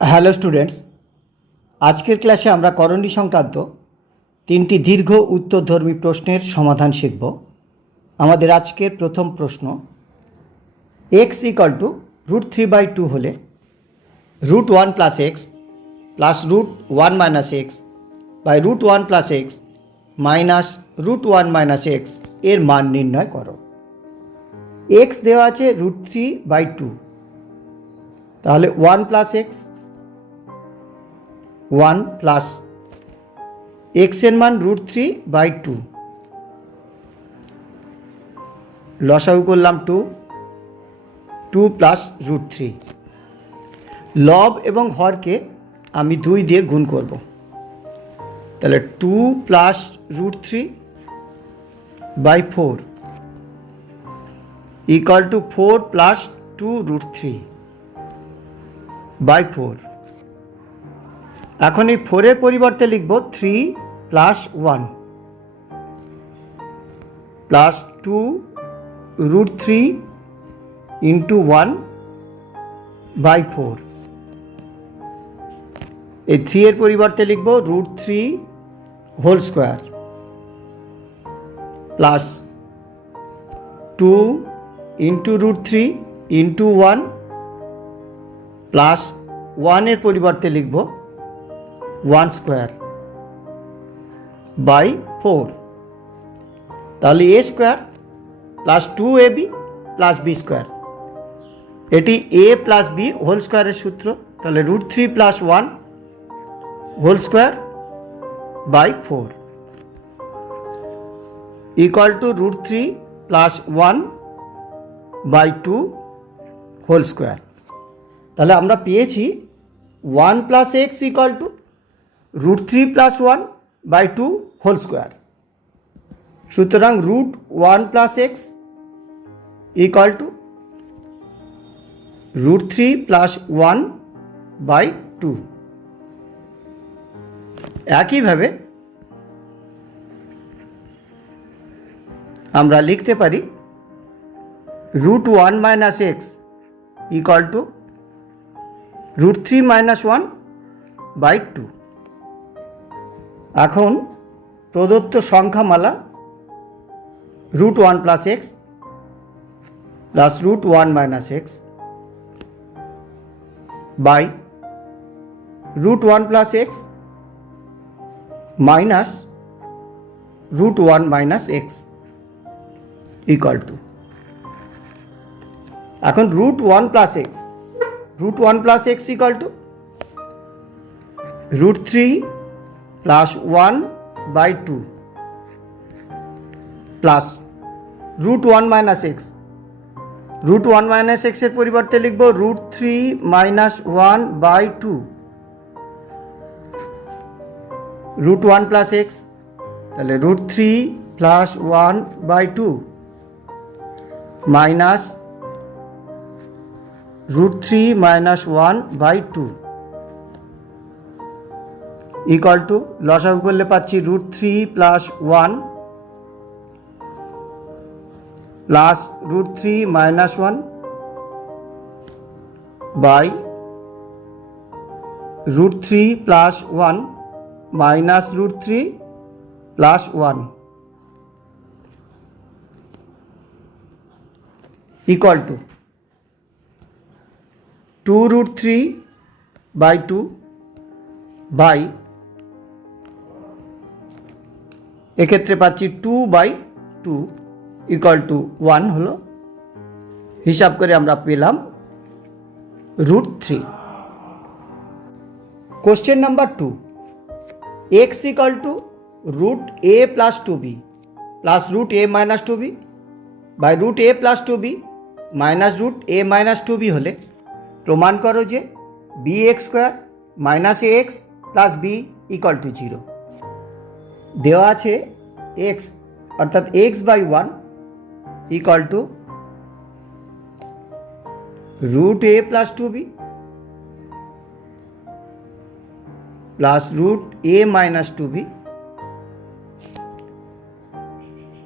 Hello students, আজকের ক্লাসে আমরা করণী সংক্রান্ত তিনটি দীর্ঘ উত্তরধর্মী প্রশ্নের সমাধান শিখব। আমাদের আজকের প্রথম প্রশ্ন x equal to root three by two হলে root one plus x plus root one minus x by root one plus x minus root one minus এক্সের মান নির্ণয় করো। এক্স দেওয়া আছে রুট থ্রি বাই টু তাহলে one plus x one plus এক্সের মান রুট থ্রি বাই টু। লসাগু করলাম two two plus root three. লব এবং হরকে আমি দুই দিয়ে গুণ করব। তাহলে two plus root three by four equal to four plus two root three by four. এখন এই ফোরের পরিবর্তে লিখব three plus one plus two root three into one by four এই থ্রি এর পরিবর্তে লিখব root three whole square plus two into root three into one plus ওয়ানের পরিবর্তে লিখব ওয়ান স্কোয়ার বাই ফোর। তাহলে a square plus two a b plus b square. এটি a plus b whole স্কোয়ারের সূত্র। তাহলে root three plus one whole square by four. Equal to root three plus one by two whole square. তাহলে আমরা পেয়েছি one plus x equal to root three plus one by two whole square সুতরাং root one plus x equal to root three plus one by two একইভাবে আমরা লিখতে পারি root one minus x equal to root three minus one by two এখন প্রদত্ত সংখ্যামালা root one plus x plus root one minus x by root one plus x minus root one minus x equal to এখন root one plus x root one plus x equal to root three plus one by two plus root one minus x root one minus এক্সের পরিবর্তে লিখব root three minus one by two root one plus x তাহলে root three plus one by two minus root three minus one by two equal to লসাগু করলে পাচ্ছি root three plus one plus root three minus one by root three plus one minus root three plus one equal to two root three by two by এক্ষেত্রে পাচ্ছি two by two equal to one হলো, হিসাব করে আমরা পেলাম root three question number two x equal to root a plus two b plus root a minus two b by root a plus two b minus root a minus two b হলে প্রমাণ করো যে b x square minus a x plus b equal to zero দেওয়া আছে x অর্থাৎ x by one equal to root a plus two b plus root a minus two b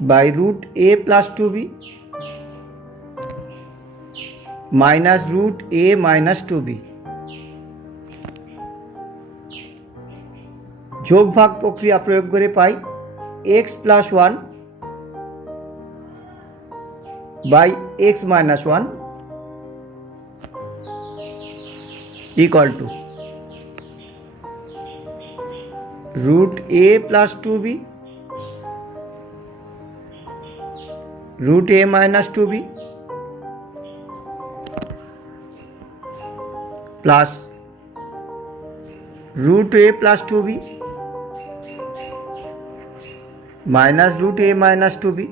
by root a plus two b minus root a minus two b যোগ ভাগ প্রক্রিয়া প্রয়োগ করে পাই x plus one by x minus one equal to root a plus 2b root a minus 2b plus root a plus 2b minus root a minus 2b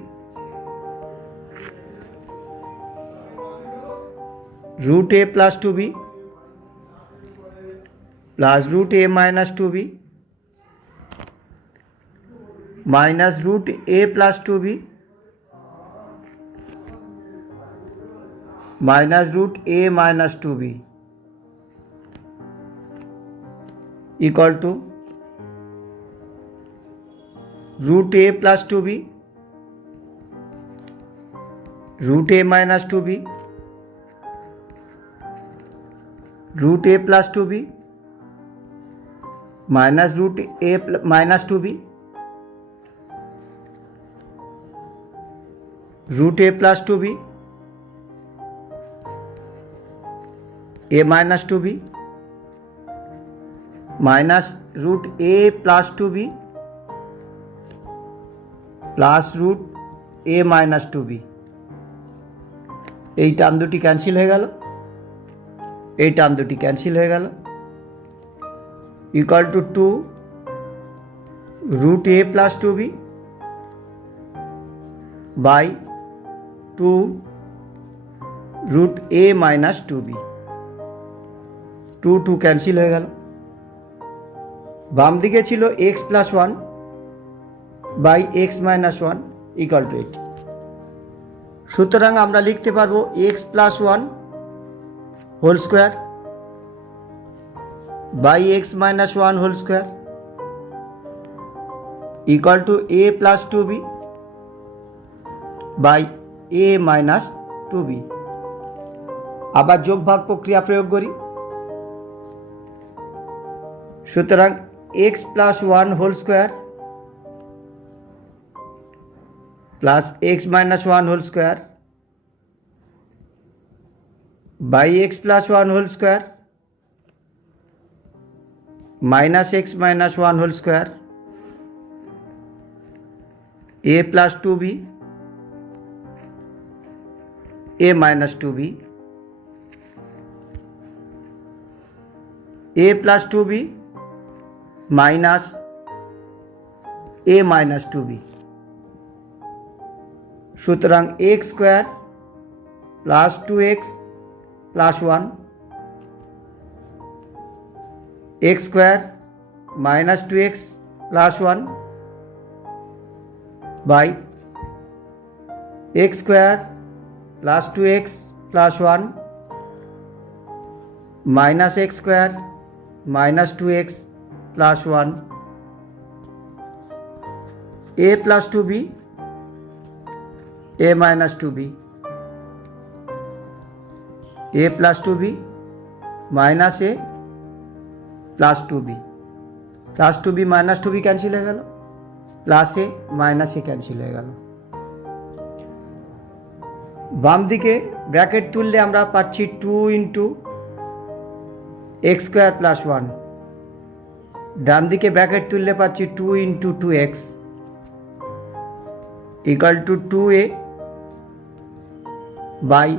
root a plus 2b plus root a minus 2b minus root a plus 2b minus root a minus 2b equal to root a plus 2b root a minus 2b root a plus 2b minus root a pl- minus 2b root a plus 2b a minus 2b minus root a plus 2b plus root a minus 2b এই term দুটি cancel হয়ে গেল। এই term দুটি cancel হয়ে গেল। Equal to two root a plus two b by two root a minus two b. Two two cancel হয়ে গেল। বাম দিকে ছিল x plus one. By x minus one equal to eight সুতরাং আমরা লিখতে পারব x plus one whole square by x minus one whole square equal to a plus two b by a minus two b আবার যোগ ভাগ প্রক্রিয়া প্রয়োগ করি। সুতরাং x plus one whole square plus x minus one whole square by x plus one whole square minus x minus one whole square a plus two b a minus 2b a plus 2b minus a minus 2b সুতরাং x square plus two x plus one x square minus two x plus one by x square plus 2x plus 1 minus x square minus 2x plus 1 a plus 2b a minus 2b a plus 2b minus a plus 2b plus 2b minus 2b cancel হয়ে গেল। Plus A minus A cancel হয়ে গেল। বাম দিকে bracket তুললে আমরা পাচ্ছি two into x square plus one ডান দিকে ব্র্যাকেট তুললে পাচ্ছি two into two x equal to two A by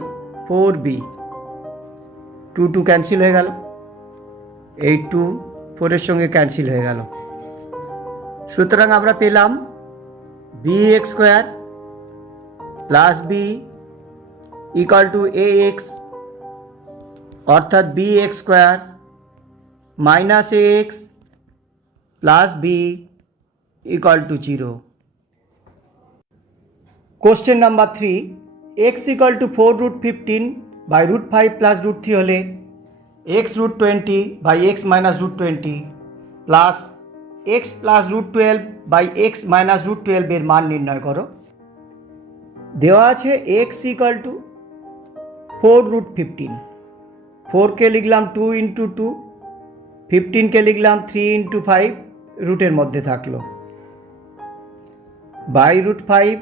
four B. Two two cancel হয়ে গেল। এই টু ফোরের সঙ্গে ক্যান্সেল হয়ে গেল। সুতরাং আমরা পেলাম B x square plus B equal to A x, অর্থাৎ B x square minus A x plus B equal to zero. Question number three x equal to four root fifteen by root five plus root three হলে x root twenty by x minus root twenty plus x plus root twelve by x minus root টুয়েলভের মান নির্ণয় করো। দেওয়া আছে x equal to four root fifteen ফোরকে লিখলাম two into two ফিফটিনকে লিখলাম থ্রি ইন্টু ফাইভ রুটের মধ্যে থাকল। By root five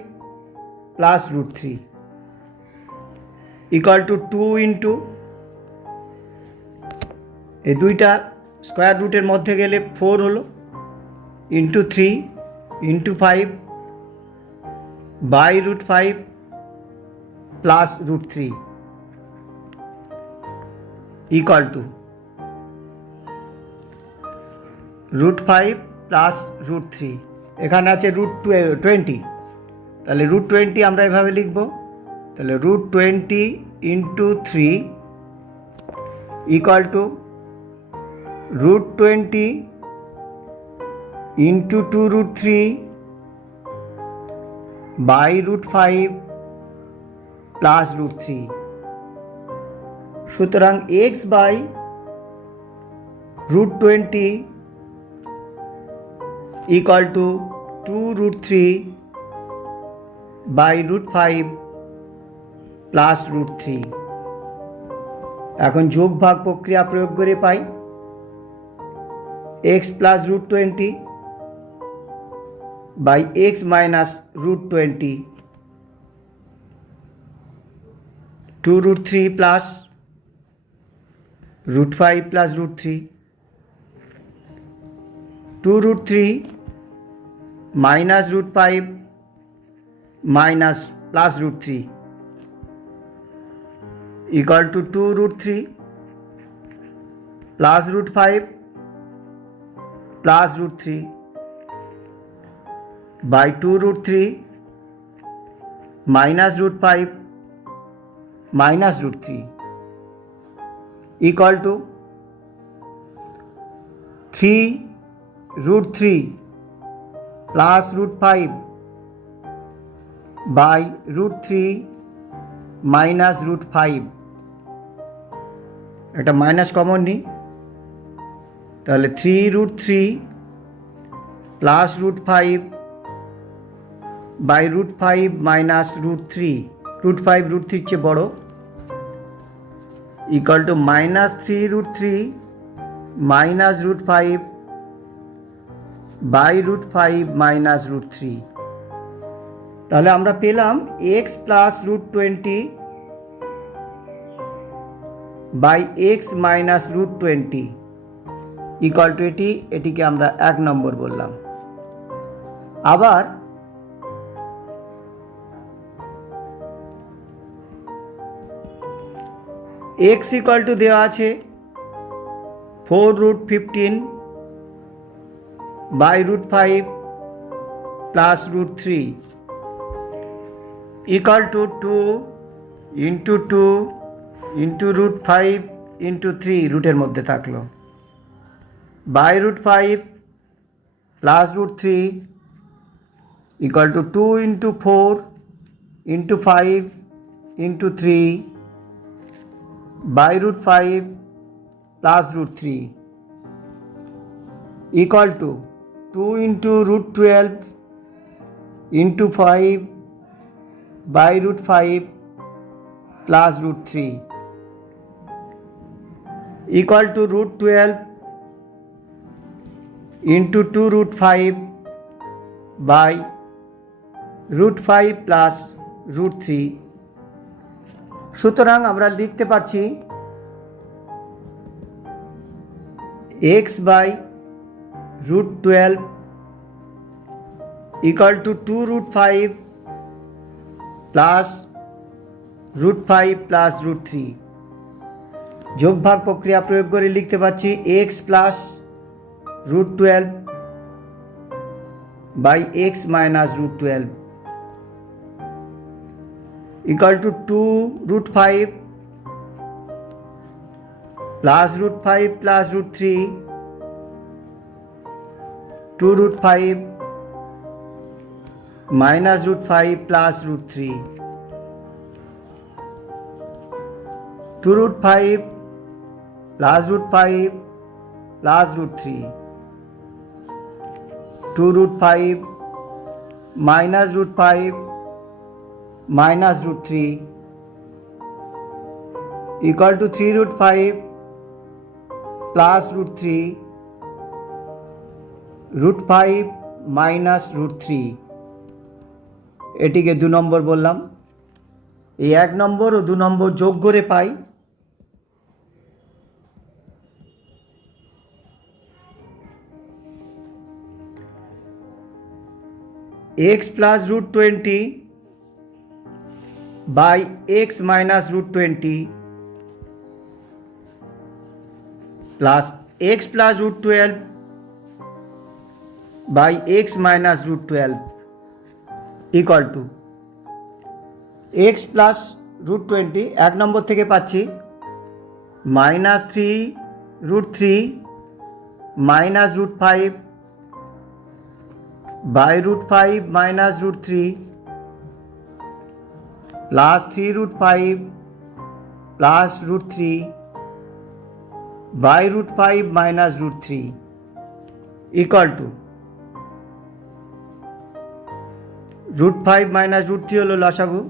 plus root three equal to two into এই দুইটা স্কোয়ার রুটের মধ্যে গেলে ফোর হলো into three into five by root five plus root three equal to root five plus root three এখানে আছে রুট টোয়েন্টি তাহলে root twenty আমরা এভাবে লিখব তাহলে root twenty into three equal to root twenty into two root three by root five plus root three সুতরাং x by root twenty equal to two root three by root five plus root three এখন যোগ ভাগ প্রক্রিয়া প্রয়োগ করে পাই। X plus root twenty by x minus root twenty two root three plus root five plus root three two root three minus root five minus plus root three equal to 2 root 3 plus root 5 plus root 3 by 2 root 3 minus root 5 minus root 3 equal to 3 root 3 plus root 5 by root 3 minus root 5 একটা minus common নিই। তাহলে three root three plus root five by root five minus root three root five root থ্রির চেয়ে বড়। Equal to minus three root three minus root five by root five minus root three তাহলে আমরা পেলাম x plus root twenty by x minus root twenty equal to এটি, এটিকে আমরা এক নম্বর বললাম। আবার এক্স ইকুয়াল টু দেওয়া আছে four root fifteen by root five plus root three equal to two into two into root five into three রুটের মধ্যে থাকল। By root five plus root three equal to two into four into five into three by root five plus root three equal to two into root twelve into five by root five plus root three equal to root 12 into 2 root 5 by root 5 plus root 3 সুতরাং আমরা লিখতে পারছি x by root twelve equal to two root five plus root five plus root three যোগভাগ প্রক্রিয়া প্রয়োগ করে লিখতে পাচ্ছি x plus root twelve by x minus root twelve equal to two root five plus root five plus root three two root five minus root five plus root three two root five plus root 5 plus root 3 2 root 5 minus root 5 minus root 3 equal to 3 root 5 plus root 3 root five minus root three এটিকে দু নম্বর বললাম এই এক নম্বর ও দু নম্বর যোগ করে পাই x plus root twenty by x minus root twenty plus x plus root twelve by x minus root twelve equal to x plus root twenty এক নম্বর থেকে পাচ্ছি minus three root three minus root five by root five minus root three plus three root five plus root three by root five minus root three equal to. Root five minus root three হলো লসাগু।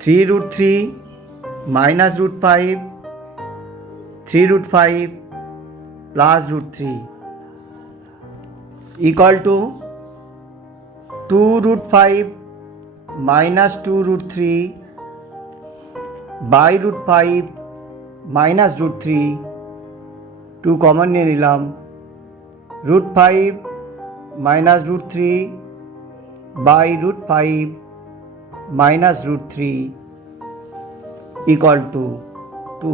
Three root three minus root five, three root five plus root three. equal to two root five minus two root 3 by root five minus root three two common নিয়ে নিলাম। Root five minus root three by root five minus root three equal to two